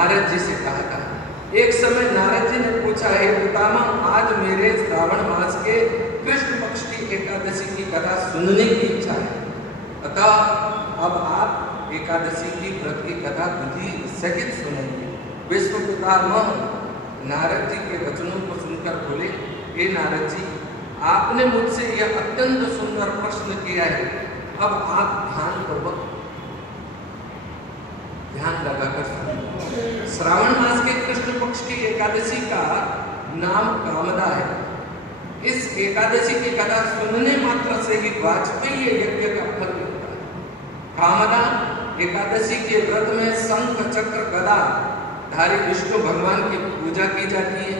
नारद जी से कहा था। एक समय नारद जी ने पूछा, हे पितामह, आज मेरे श्रावण मास के कृष्ण पक्ष की एकादशी की कथा सुनने की इच्छा है, अतः अब आप एकादशी की व्रत की कथा विधि सहित सुनेंगे। विश्व पितामह नारद जी के वचनों को सुनकर बोले, हे नारद जी, आपने मुझसे यह अत्यंत सुंदर प्रश्न किया है, अब आप ध्यान लगाकर सुनिए। श्रावण मास के कृष्ण पक्ष की एकादशी का नाम कामदा है। इस एकादशी की कथा सुनने मात्र से ही वाजपेयी यज्ञ का फल मिलता है। कामदा एकादशी के व्रत में शंख चक्र गदा धारी विष्णु भगवान की पूजा की जाती है।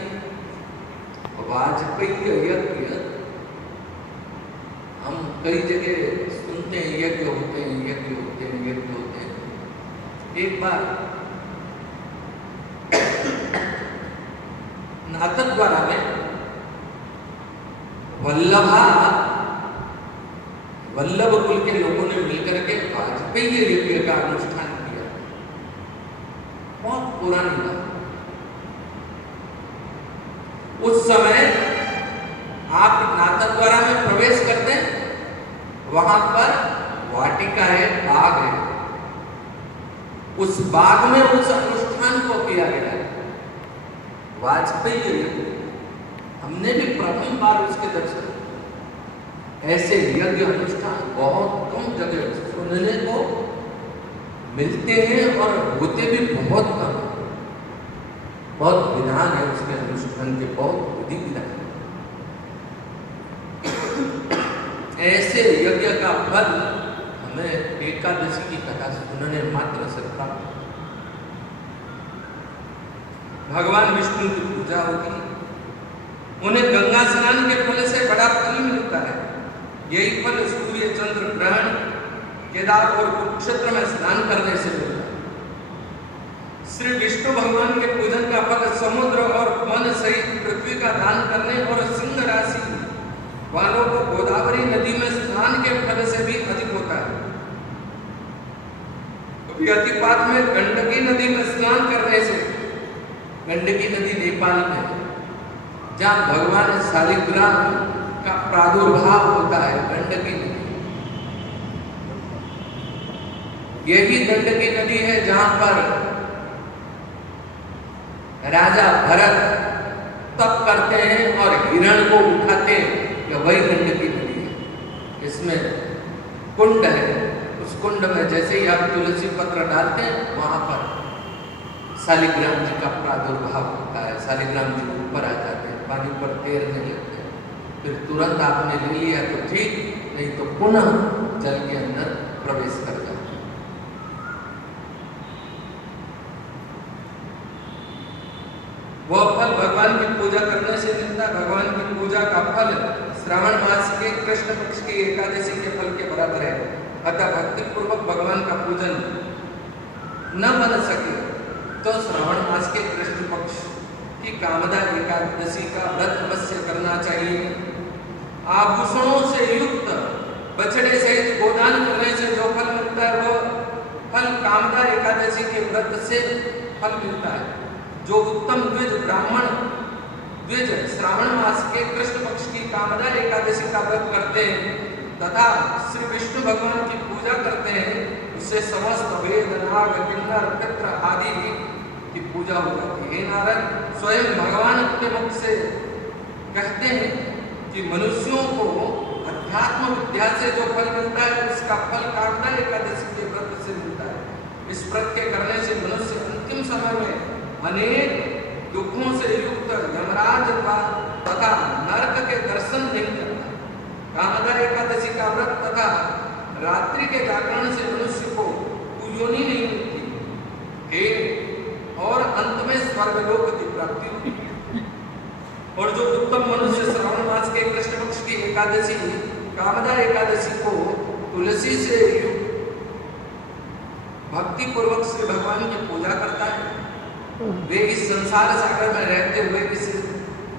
वाजपेयी यज्ञ हम कई जगह सुनते हैं, यज्ञ होते हैं, यज्ञ होते हैं, यज्ञ होते हैं। एक बार नाथद्वारा में वल्लभ कुल के लोगों ने मिलकर के वाजपेयी यज्ञ का अनुष्ठान किया। बहुत पुरानी बात। उस समय आप नाथद्वारा में प्रवेश करते हैं, वहां पर वाटिका है, बाग है। उस बाग में उस अनुष्ठान को किया गया है, वाजपेयी यज्ञ। हमने भी प्रथम बार उसके दर्शन। ऐसे यज्ञ अनुष्ठान बहुत कम जगह सुनने को मिलते हैं और होते भी बहुत कम। बहुत विधान है उसके अनुष्ठान के, बहुत विधि विधान। ऐसे यज्ञ का फल हमें एकादशी की कथा सुनने मात्र से प्राप्त। भगवान विष्णु की पूजा होगी, उन्हें गंगा स्नान के फल से बड़ा फल मिलता है। यही फल सूर्य चंद्र ग्रहण, केदार और कुरुक्षेत्र में स्नान करने से मिलता है। श्री विष्णु भगवान के पूजन का फल समुद्र और वन सहित पृथ्वी का दान करने और सिंह राशि वालों को गोदावरी नदी में स्नान के फल से भी अधिक होता है। अतिपात में गंडकी नदी में स्नान करने से, गंडकी नदी नेपाल में जहाँ भगवान शालिग्राम का प्रादुर्भाव होता है, गंडकी नदी। यही गंडकी नदी है जहां पर राजा भरत तप करते हैं और हिरण को उठाते हैं, वही गंडकी नदी है। इसमें कुंड है, उस कुंड में जैसे ही आप तुलसी पत्र डालते हैं, वहां पर शालिग्राम जी का प्रादुर्भाव होता है। शालिग्राम जी ऊपर आ जाते हैं, पानी पर तैरने लगते हैं। फिर तुरंत आपने ले लिया तो ठीक, नहीं तो पुनः जल के अंदर प्रवेश कर जाते हैं। वह फल भगवान की पूजा करने से मिलता है। भगवान की पूजा का फल श्रावण मास के कृष्ण पक्ष की एकादशी के फल के बराबर है। अतः भक्ति पूर्वक भगवान का पूजन न बन सके तो श्रावण मास के कृष्ण पक्ष की कामदा एकादशी का व्रत अवश्य करना चाहिए। आभूषणों से युक्त बछड़े सहित गोदान करने से जो फल मिलता है, वह फल कामदा एकादशी के व्रत से फल मिलता है। जो उत्तम द्विज ब्राह्मण द्विज श्रावण मास के कृष्ण पक्ष की कामदा एकादशी का व्रत करते हैं तथा श्री विष्णु भगवान की पूजा करते हैं, उससे समस्त वेद नाग किन्नर पितृ आदि की पूजा हो जाती है। हे नारद, स्वयं भगवान अपने मुख से कहते हैं कि मनुष्यों को अध्यात्म विद्या से जो फल मिलता है, उसका फल कामदा एकादशी के व्रत से मिलता है। इस व्रत के करने से मनुष्य अंतिम समय में अनेक दुखों से युक्त यमराज तथा नरक के दर्शन नहीं करता। कामदा एकादशी का व्रत तथा रात्रि के जागरण से मनुष्य को कुयोनि नहीं मिलती और अंत में स्वर्गलोक की प्राप्ति होती है। और जो उत्तम मनुष्य श्रावण मास के कृष्ण पक्ष की एकादशी कामदा एकादशी को तुलसी से युक्त भक्ति पूर्वक श्री भगवान की पूजा करता है, वे इस संसार सागर में रहते हुए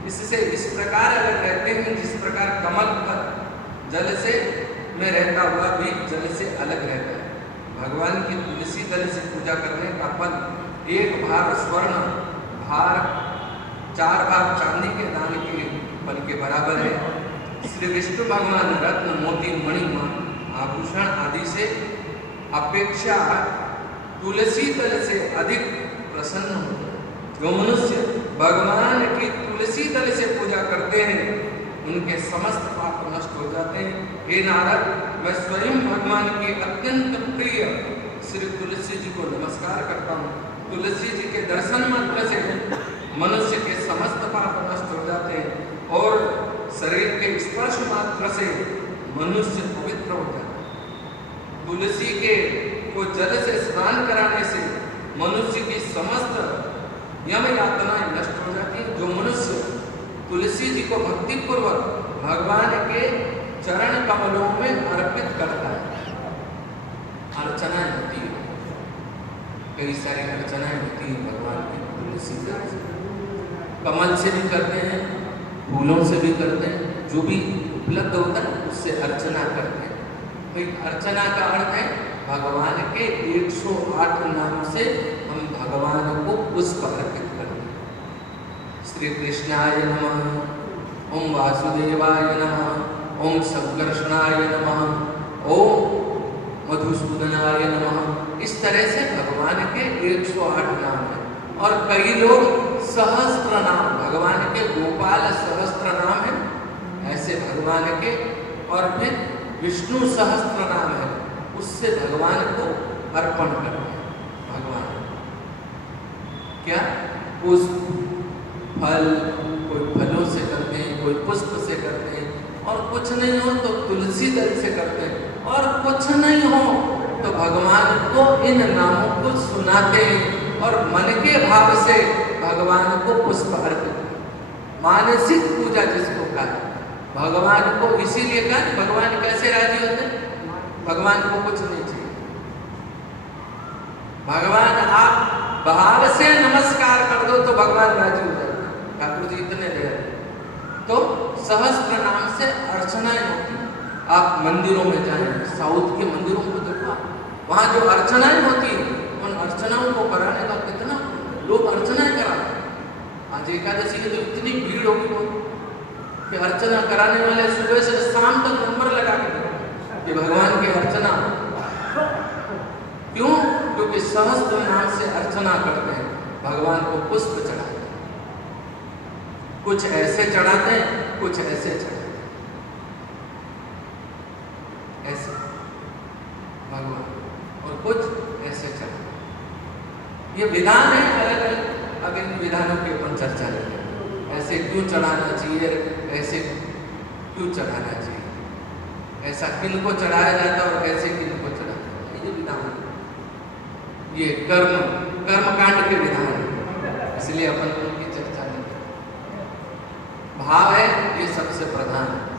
इससे इस प्रकार अलग रहते हैं जिस प्रकार कमल पर जल से में रहता हुआ भी जल से अलग रहता है। भगवान की तुलसी दल से पूजा करने का फल 1 भाग स्वर्ण, भार 4 भाग चांदी के दान के फल के बराबर है। श्री विष्णु भगवान रत्न, मोती, मणि, आभूषण आदि से अपेक्षा तुलसी दल से अधिक प्रसन्न होते हैं। जो मनुष्य भगवान की तुलसी दल से पूजा करते हैं उनके समस्त पाप नष्ट हो जाते हैं। हे नारद, मैं स्वयं भगवान की अत्यंत प्रिय श्री तुलसी जी को नमस्कार करता हूँ। तुलसी जी के दर्शन मात्र से मनुष्य के समस्त पाप नष्ट हो जाते हैं और शरीर के स्पर्श मात्र से मनुष्य पवित्र हो जाता है। तुलसी के को जल से स्नान कराने से मनुष्य की समस्त यम यातनाएं नष्ट हो जाती है। जो मनुष्य तुलसी जी को भक्ति पूर्वक भगवान के चरण कमलों में अर्पित करता है, अर्चना होती है, कई सारी अर्चनाएं होती है भगवान की तुलसी से, कमल से भी करते हैं, फूलों से भी करते हैं, जो भी उपलब्ध होता है उससे अर्चना करते हैं। तो अर्चना का अर्थ है भगवान के 108 नाम से हम भगवान को पुष्प अर्पित करते हैं। श्री कृष्णाय नमः, ओम वासुदेवाय नमः, ओम संकर्षणाय नमः, ओम मधुसूदनाय नमः। इस तरह से भगवान के 108 नाम है। और कई लोग सहस्त्र नाम, भगवान के गोपाल सहस्त्र नाम है ऐसे भगवान के, और फिर विष्णु सहस्त्र नाम है, उससे भगवान को अर्पण करते हैं। भगवान क्या पुष्प, फल, कोई फलों से करते हैं, कोई पुष्प से करते हैं, और कुछ नहीं हो तो तुलसी दल से करते हैं, और कुछ नहीं हो तो भगवान को इन नामों को सुनाते हैं और मन के भाव से भगवान को पुष्प अर्पित करते। मानसिक पूजा जिसको कहा, भगवान को इसीलिए कहा, भगवान कैसे राजी होते हैं? भगवान को कुछ नहीं चाहिए। भगवान आप भाव से नमस्कार कर दो तो भगवान राजी हो जाते हैं। ठाकुर जी इतने दे तो सहस्त्र नाम से अर्चनाएं होती हैं। आप मंदिरों में जाएं, साउथ के मंदिरों को देखो, वहाँ जो अर्चनाएं होती हैं, उन अर्चनाओं को कराने का कितना लोग अर्चनाएं कराते हैं। आज एकादशी की तो इतनी भीड़ होगी कि अर्चना कराने वाले सुबह से शाम तक नंबर लगा के भगवान की अर्चना। क्यों? क्योंकि सहस्त्र नाम से अर्चना करते हैं, भगवान को पुष्प चढ़ाते हैं, कुछ ऐसे चढ़ाते हैं, कुछ ऐसे चढ़ाते हैं, ऐसे भगवान, और कुछ ऐसे चढ़ाते हैं। ये विधान है अलग अलग, अब इन विधानों की अपन चर्चा करेंगे। ऐसे क्यों चढ़ाना चाहिए, ऐसे क्यों चढ़ाना चाहिए, ऐसा किन को चढ़ाया जाता है और ऐसे किन को चढ़ाया जाता है, ये विधान, ये कर्मकांड के विधान है, इसलिए अपन उनकी चर्चा नहीं करते। भाव है ये सबसे प्रधान है।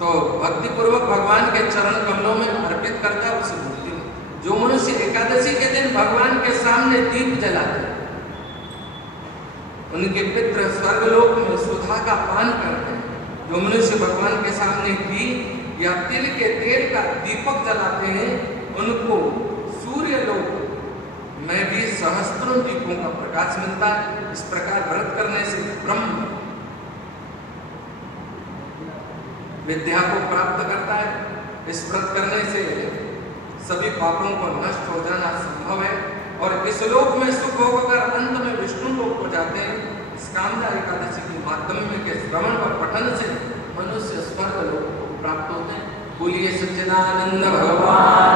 तो भक्ति पूर्वक भगवान के चरण कमलों में अर्पित करता है उसे मुक्ति में। जो मनुष्य एकादशी के दिन भगवान के सामने दीप जलाते हैं, उनके पितृ स्वर्गलोक में सुधा का पान करते हैं। जो मनुष्य भगवान के सामने घी या तिल के तेल का दीपक जलाते हैं, उनको सूर्य लोक में भी सहस्त्रों दीपों का प्रकाश मिलता है। इस प्रकार व्रत करने से ब्रह्म विद्या को प्राप्त करता है। इस व्रत करने से सभी पापों को नष्ट हो जाना संभव है और इस लोक में सुख होकर अंत में विष्णु लोक को जाते हैं। इस कामदा एकादशी के माध्यम के श्रवण व पठन से मनुष्य स्वर्ग लोक को प्राप्त होते हैं। बोलिए सच्चिदानंद भगवान